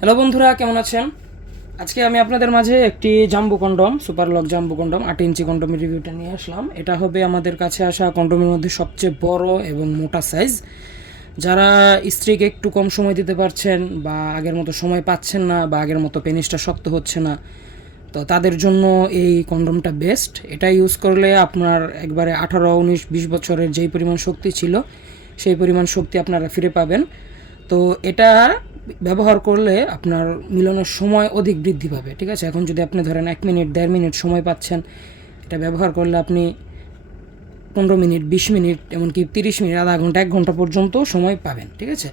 Hello বন্ধুরা, কেমন আছেন? আজকে আমি আপনাদের মাঝে একটি jumbo condom, super lock jumbo condom, আট ইঞ্চি কন্ডমের রিভিউটা নিয়ে আসলাম। এটা হবে আমাদের কাছে আসা কন্ডমের মধ্যে সবচেয়ে বড় এবং মোটা সাইজ। যারা স্ত্রীকে একটু কম সময় দিতে পারছেন বা আগের মতো সময় পাচ্ছেন না বা আগের মতো পেনিসটা শক্ত হচ্ছে না, তো তাদের জন্য এই কন্ডমটা বেস্ট। এটা ইউজ করলে আপনার একবারে আঠারো, উনিশ, বিশ বছরের যেই পরিমাণ শক্তি ছিল, সেই পরিমাণ শক্তি আপনারা ফিরে পাবেন। তো এটা ব্যবহার করলে আপনার মিলনের সময় অধিক বৃদ্ধি পাবে, ঠিক আছে? এখন যদি আপনি ধরেন এক মিনিট, দেড় মিনিট সময় পাচ্ছেন, এটা ব্যবহার করলে আপনি পনেরো মিনিট, বিশ মিনিট, এমনকি তিরিশ মিনিট, আধা ঘণ্টা, এক ঘণ্টা পর্যন্ত সময় পাবেন, ঠিক আছে?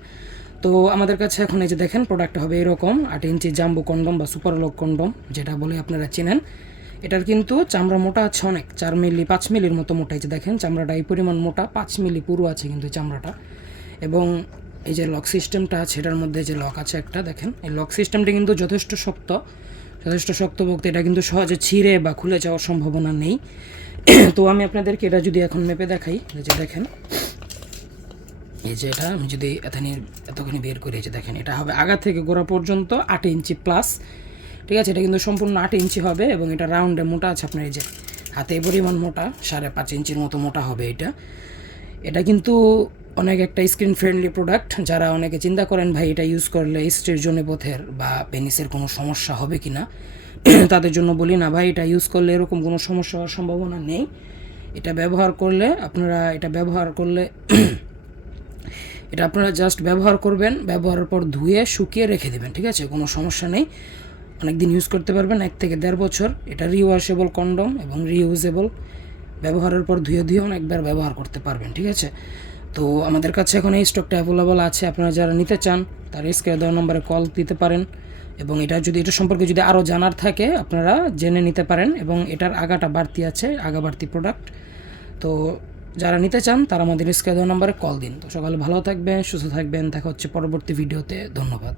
তো আমাদের কাছে এখন এই যে দেখেন প্রোডাক্ট হবে এরকম আট ইঞ্চি জাম্বু কন্ডম বা সুপার লক কন্ডম, যেটা বলে আপনারা চেনেন। এটার কিন্তু চামড়া মোটা আছে অনেক, চার মিলি, পাঁচ মিলির মতো মোটা। এই যে দেখেন, চামড়াটা এই পরিমাণ মোটা, পাঁচ মিলি পুরো আছে কিন্তু চামড়াটা। এবং এই যে লক সিস্টেমটা আছে এটার মধ্যে যে লক আছে একটা, দেখেন। এই লক সিস্টেমটা কিন্তু যথেষ্ট শক্ত। যথেষ্ট শক্ত বলতে এটা কিন্তু সহজে ছিঁড়ে বা খুলে যাওয়ার সম্ভাবনা নেই। তো আমি আপনাদেরকে এটা যদি এখন মেপে দেখাই যে দেখেন। এই যে এটা, আমি যদি এখানে এতখানি বের করে যে দেখেন, এটা হবে আগা থেকে গোড়া পর্যন্ত আট ইঞ্চি প্লাস ঠিক আছে, এটা কিন্তু সম্পূর্ণ আট ইঞ্চি হবে এবং এটা রাউন্ডে মোটা আছে আপনার, এই যে হাতে পরিমাণ মোটা, সাড়ে পাঁচ ইঞ্চির মতো মোটা হবে এটা। এটা কিন্তু অনেক একটা স্ক্রিন ফ্রেন্ডলি প্রোডাক্ট যারা অনেকে চিন্তা করেন, ভাই, এটা ইউজ করলে স্ত্রীর জন্য পথের বা পেনিসের কোনো সমস্যা হবে কি না তাদের জন্য বলি না, ভাই, এটা ইউজ করলে এরকম কোনো সমস্যা হওয়ার সম্ভাবনা নেই। এটা ব্যবহার করলে আপনারা, এটা ব্যবহার করলে এটা আপনারা জাস্ট ব্যবহার করবেন, ব্যবহারের পর ধুয়ে, শুকিয়ে রেখে দেবেন, ঠিক আছে? কোনো সমস্যা নেই। অনেক দিন ইউজ করতে পারবেন, এক থেকে দেড় বছর। এটা রিওয়াশেবল কন্ডম এবং রিইউজেবল ব্যবহারের পর ধুয়ে ধুয়ে অনেকবার ব্যবহার করতে পারবেন, ঠিক আছে? তো আমাদের কাছে এখন এই স্টকটা অ্যাভেলেবল আছে। আপনারা যারা নিতে চান, তার স্ক্রিনে দেওয়া নম্বরে কল দিতে পারেন। এবং এটা যদি, এটা সম্পর্কে যদি আরও জানার থাকে, আপনারা জেনে নিতে পারেন এবং এটার আগাটা বাড়তি আছে, আগা বাড়তি প্রোডাক্ট তো যারা নিতে চান, তারা আমাদের স্ক্রিনে দেওয়া নম্বরে কল দিন। তো সকালে ভালো থাকবেন, সুস্থ থাকবেন। দেখা হচ্ছে পরবর্তী ভিডিওতে ধন্যবাদ।